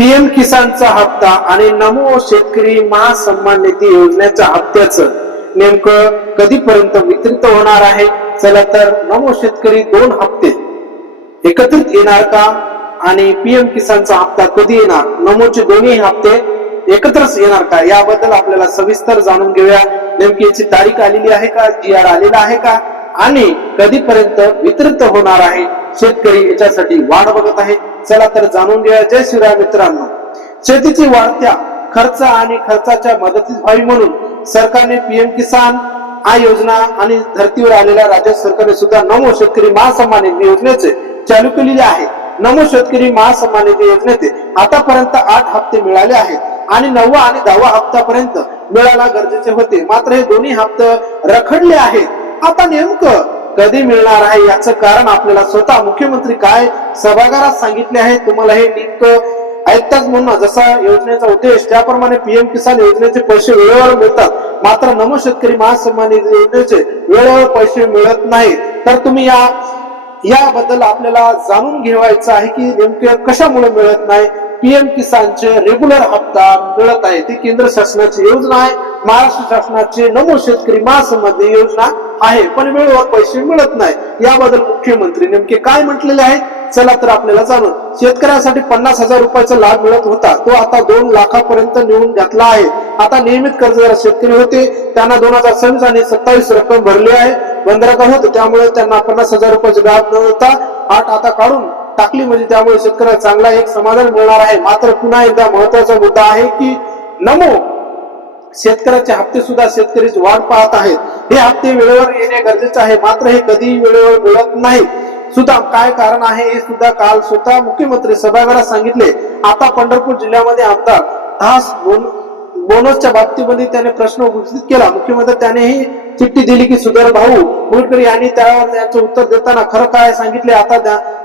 PM किसानचा हप्ता आणि नमो शेतकरी महासन्मान निधी योजनेच्या हप्त्याचं नेमकं कधीपर्यंत वितरित होणार आहे? चला तर नमो शेतकरी 2 हप्ते एकत्रित येणार का आणि पीएम किसानचा हप्ता कधी येणार, नमोचे दोन्ही हप्ते एकत्रच येणार का, याबद्दल आपल्याला सविस्तर जाणून घेऊया. नेमकी याची तारीख आलेली आहे का, GR आलेला आहे का आणि कधीपर्यंत वितरित होणार आहे? शेतकरी याच्यासाठी वाट बघत आहे. चला तर जाणून घेऊया. जय श्रीराम मित्रांनो, शेतीची वाढत्या खर्च आणि खर्चाच्या मदतीस व्हावी म्हणून सरकारने पीएम किसान हा योजना आणि धर्तीवर आलेल्या राज्य सरकारने सुद्धा नमो शेतकरी महासन्मान निधी योजनेचे चालू केलेले आहे. नमो शेतकरी महासन्मान निधी योजनेचे आतापर्यंत 8 हप्ते मिळाले आहेत आणि 9वा आणि 10वा हप्त्यापर्यंत मिळायला गरजेचे होते. मात्र हे दोन्ही हप्ते रखडले आहेत. आता नेमकं कधी मिळणार आहे याचं कारण आपल्याला स्वतः मुख्यमंत्री काय सभागृहात सांगितले आहे. तुम्हाला हे नेमकं ऐकताच म्हणून जसा योजनेचा उद्देश त्याप्रमाणे पीएम किसान योजनेचे पैसे वेळेवर मिळतात, मात्र नमो शेतकरी महासन्मान निधी योजनेचे वेळेवर पैसे मिळत नाही. तर तुम्ही याबद्दल आपल्याला जाणून घ्यायचं आहे की नेमके कशामुळे मिळत नाही. पीएम किसानचे रेग्युलर हप्ता मिळत आहे, ती केंद्र शासनाची योजना आहे. महाराष्ट्र शासनाचे नमो शेतकरी महासन्मान निधी योजना आहे, पण वेळेवर पैसे मिळत नाही. याबद्दल मुख्यमंत्री नेमके काय म्हटलेले आहे, चला तर आपल्याला जाणून. शेतकऱ्यांसाठी 50,000 रुपयाचा लाभ मिळत होता, तो आता 2 लाखापर्यंत नेऊन घातला आहे. आता नियमित कर्जदार शेतकरी होते, त्यांना 2026 आणि 27 रक्कम भरली आहे, बंद रक्कम होते, त्यामुळे त्यांना 50,000 रुपयाचे लाभ न होता 8 आता काढून टाकली. म्हणजे त्यामुळे शेतकऱ्याला चांगला एक समाधान मिळणार आहे. मात्र पुन्हा एकदा महत्वाचा मुद्दा आहे की नमो शेतकऱ्याचे हप्ते सुद्धा शेतकरीची वाट पाहत आहेत. हे हप्ते वेळेवर येणे गरजेचे आहे, मात्र हे कधी वेळेवर मिळत नाही सुद्धा. काय कारण आहे हे सुद्धा काल स्वतः मुख्यमंत्री सभागृहात सांगितले. आता पंढरपूर जिल्ह्यामध्ये आमदार खास बोनसच्या बाबतीमध्ये त्याने प्रश्न उपस्थित केला. मुख्यमंत्री त्याने ही चिठ्ठी दिली की सुधर भाऊ मुळकर यांनी त्यावर त्याचं उत्तर देताना खरं काय सांगितले. आता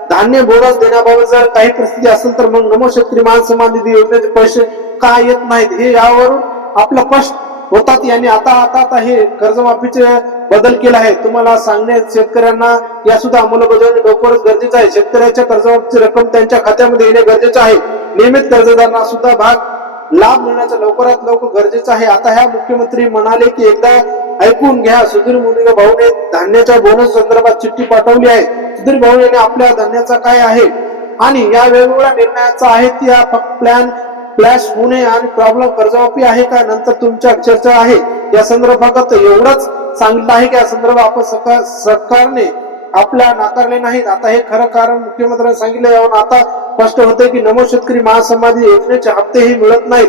धान्य बोनस देण्याबाबत जर काही परिस्थिती असेल तर मग नमो शेतकरी महासन्मान निधी योजनेचे पैसे का येत नाहीत हे यावरून आपलं स्पष्ट होतात. यांनी आता हे कर्जमाफीचे बदल केला आहे. तुम्हाला सांगणे शेतकऱ्यांना या सुद्धा अंमलबजावणी लवकरच गरजेचं आहे. शेतकऱ्याच्या कर्जमाफीची रक्कम त्यांच्या खात्यामध्ये येणे गरजेचे आहे. नियमित कर्जदारांना सुद्धा लाभ मिळण्याचं लवकरात लवकर गरजेचं आहे. आता ह्या मुख्यमंत्री म्हणाले की एकदा ऐकून घ्या. सुधीर मुनगे भाऊने धान्याच्या बोनस संदर्भात चिठ्ठी पाठवली आहे. सुधीर भाऊ यांनी आपल्या धान्याचा काय आहे आणि या वेगवेगळ्या निर्णयाचा आहे ती प्लॅन फ्लॅश होणे आणि प्रॉब्लेम कर्जमाफी आहे का, नंतर तुमच्या चर्चा आहे या संदर्भात एवढंच सांगितलं आहे की या संदर्भात आपण सरकारने आपल्या नाकारले नाहीत. आता हे खरं कारण मुख्यमंत्र्यांनी सांगितलं. यावरून आता स्पष्ट होते की नमो शेतकरी महासन्मान योजनेचे हप्तेही मिळत नाहीत.